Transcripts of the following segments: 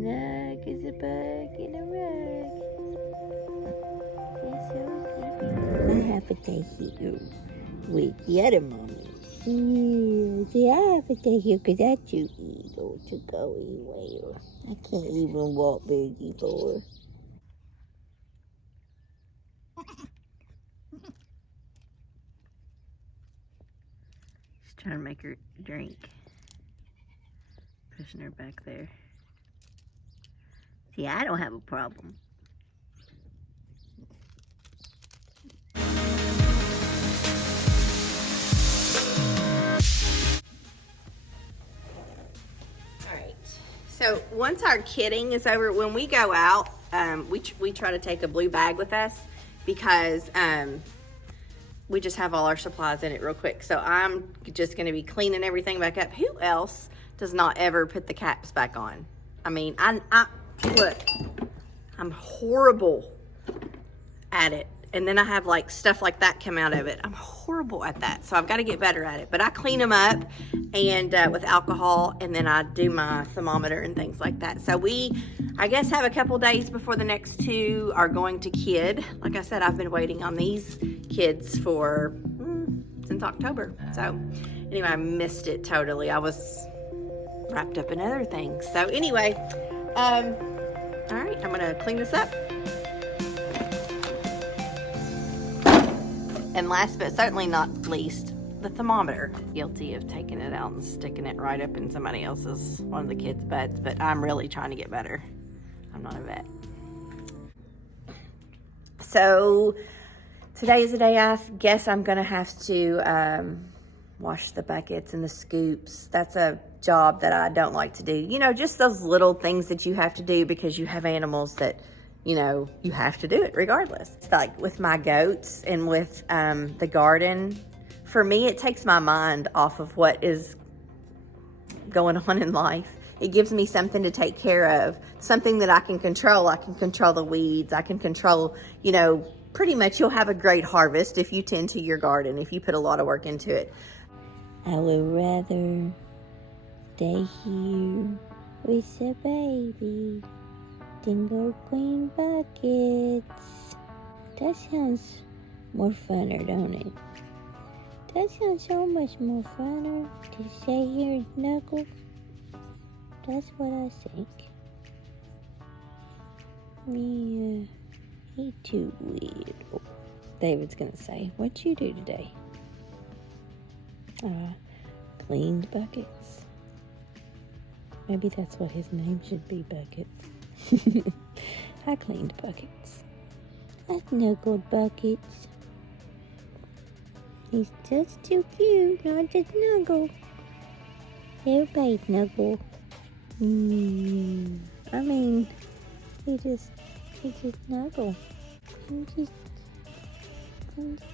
snug as a bug in a rug. They're so sleepy. I have to stay here with the other mommies. Yeah, see, I have to stay here because I'm too evil to go anywhere. I can't even walk very far. She's trying to make her drink. Pushing her back there. See, I don't have a problem. Alright, so once our kidding is over, when we go out, we try to take a blue bag with us because we just have all our supplies in it real quick. So I'm just going to be cleaning everything back up. Who else does not ever put the caps back on? I mean, I look, I'm horrible at it. And then I have like stuff like that come out of it. I'm horrible at that. So I've got to get better at it. But I clean them up and with alcohol, and then I do my thermometer and things like that. So we, I guess, have a couple days before the next two are going to kid. Like I said, I've been waiting on these kids for since October. So anyway, I missed it totally. I was wrapped up in other things. So anyway, all right, I'm gonna clean this up. And last but certainly not least, the thermometer. Guilty of taking it out and sticking it right up in somebody else's, one of the kids' butts, but I'm really trying to get better. I'm not a vet. So today is the day I guess I'm gonna have to wash the buckets and the scoops. That's a job that I don't like to do. You know, just those little things that you have to do because you have animals that, you know, you have to do it regardless. It's like with my goats and with the garden, for me, it takes my mind off of what is going on in life. It gives me something to take care of, something that I can control. I can control the weeds. I can control, you know, pretty much you'll have a great harvest if you tend to your garden, if you put a lot of work into it. I would rather stay here with the baby than go clean buckets. That sounds more funner, don't it? That sounds so much more funner to stay here and snuggle. That's what I think. Yeah, he too weird. David's gonna say, "What'd you do today?" Cleaned buckets. Maybe that's what his name should be, Buckets. I cleaned buckets. I snuggled buckets. He's just too cute, not to snuggle. Everybody snuggle. I mean, he just snuggle. I just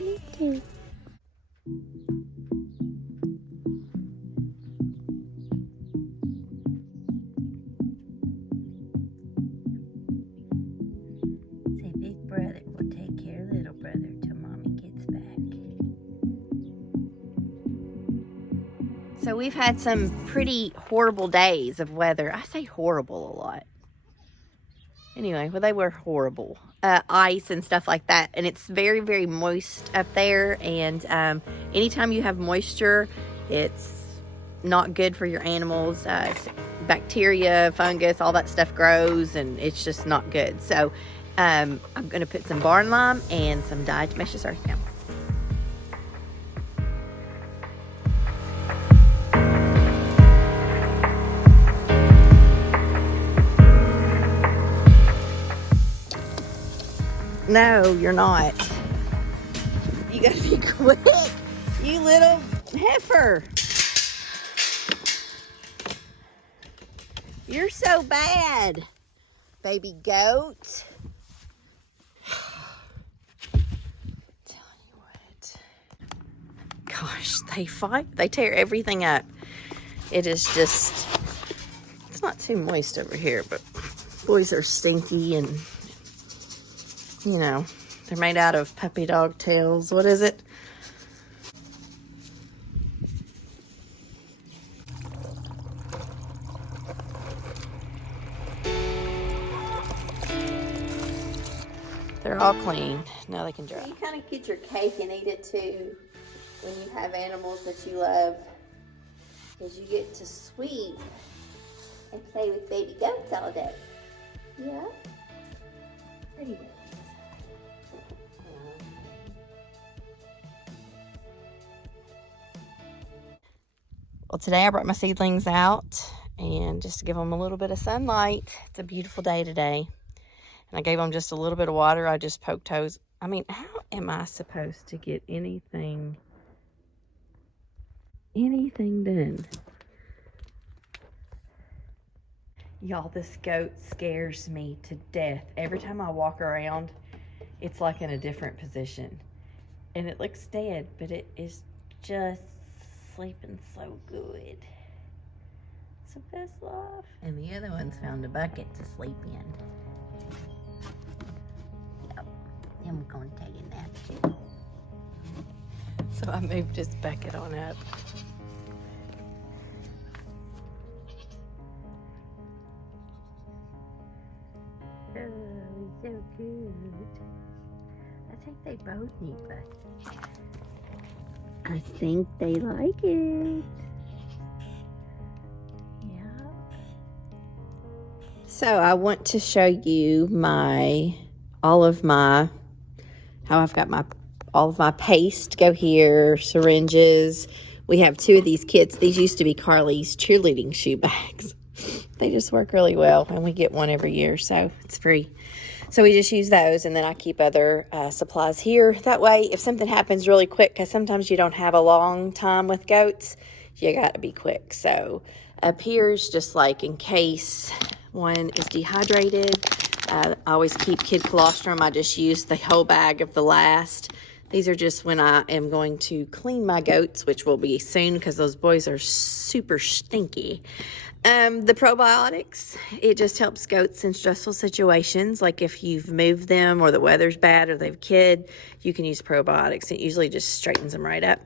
need to. Say big brother will take care of little brother till mommy gets back. So we've had some pretty horrible days of weather. I say horrible a lot. Anyway, well, they were horrible. Ice and stuff like that. And it's very, very moist up there. And anytime you have moisture, it's not good for your animals. Bacteria, fungus, all that stuff grows, and it's just not good. So I'm going to put some barn lime and some diatomaceous earth down. No, you're not. You gotta be quick, you little heifer. You're so bad, baby goat. Telling you what. Gosh, they fight. They tear everything up. It is just, it's not too moist over here, but boys are stinky and, you know, they're made out of puppy dog tails. What is it? They're all clean. Now they can dry. You kind of get your cake and eat it too when you have animals that you love, because you get to sweep and play with baby goats all day. Yeah? Pretty goats. Well, today I brought my seedlings out and just to give them a little bit of sunlight. It's a beautiful day today. And I gave them just a little bit of water. I just poked hose. I mean, how am I supposed to get anything done? Y'all, this goat scares me to death. Every time I walk around, it's like in a different position. And it looks dead, but it is just sleeping so good. It's the best life. And the other one's found a bucket to sleep in. Yep, I'm gonna take a nap too. So I moved his bucket on up. Oh, so good. I think they both need buckets. I think they like it. Yeah. So I want to show you all of my paste go here, syringes. We have 2 of these kits. These used to be Carly's cheerleading shoe bags. They just work really well, and we get one every year, so it's free. So we just use those, and then I keep other supplies here. That way, if something happens really quick, because sometimes you don't have a long time with goats, you got to be quick. So up here is just like in case one is dehydrated. I always keep kid colostrum. I just use the whole bag of the last. These are just when I am going to clean my goats, which will be soon because those boys are super stinky. The probiotics, it just helps goats in stressful situations. Like if you've moved them or the weather's bad or they have a kid, you can use probiotics. It usually just straightens them right up.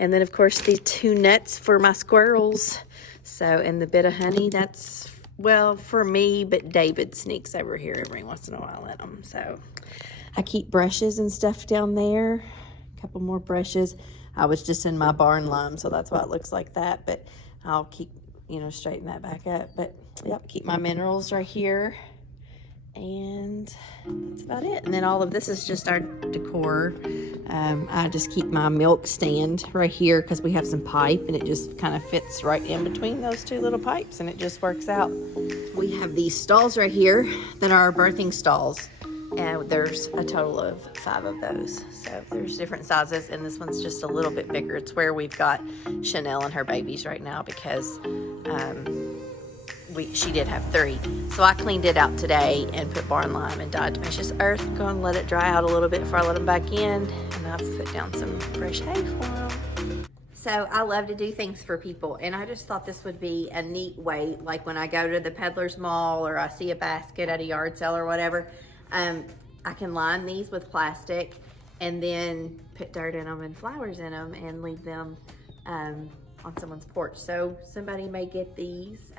And then, of course, these 2 nuts for my squirrels. So, and the bit of honey, that's, well, for me, but David sneaks over here every once in a while in them. So I keep brushes and stuff down there. A couple more brushes. I was just in my barn lime, so that's why it looks like that. But I'll keep, straighten that back up. But yep, keep my minerals right here. And that's about it. And then all of this is just our decor. I just keep my milk stand right here because we have some pipe and it just kind of fits right in between those 2 little pipes and it just works out. We have these stalls right here that are our birthing stalls. And there's a total of 5 of those. So there's different sizes, and this one's just a little bit bigger. It's where we've got Chanel and her babies right now because she did have 3. So I cleaned it out today and put barn lime and diatomaceous earth. Go and let it dry out a little bit before I let them back in. And I've put down some fresh hay for them. So I love to do things for people, and I just thought this would be a neat way, like when I go to the peddler's mall or I see a basket at a yard sale or whatever, I can line these with plastic and then put dirt in them and flowers in them and leave them on someone's porch. So somebody may get these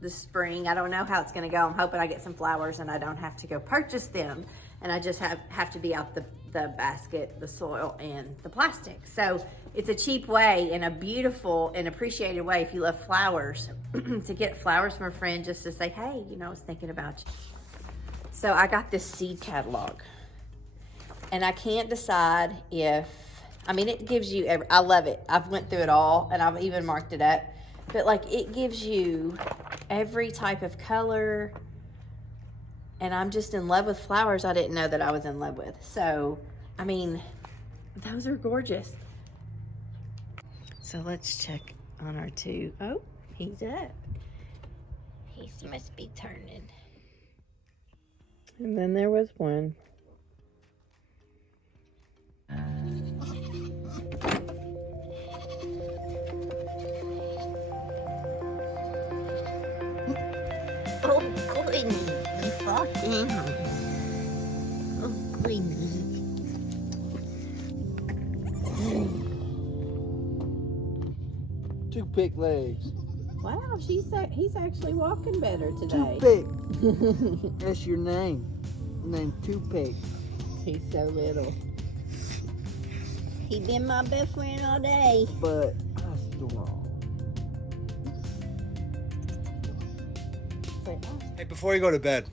this spring. I don't know how it's going to go. I'm hoping I get some flowers and I don't have to go purchase them, and I just have to be out the basket, the soil, and the plastic. So it's a cheap way and a beautiful and appreciated way, if you love flowers, to get flowers from a friend just to say, hey, I was thinking about you. So I got this seed catalog, and I can't decide if, it gives you I love it. I've went through it all, and I've even marked it up. But like, it gives you every type of color, and I'm just in love with flowers I didn't know that I was in love with. So, those are gorgeous. So let's check on our 2. Oh, he's up. He must be turning. And then there was 1. Oh, Queenie, you fucking. Oh, Queenie. Two big legs. Wow, he's actually walking better today. Too big. That's your name. and then 2 pigs. He's so little. He been my best friend all day. But strong. Hey, before you go to bed,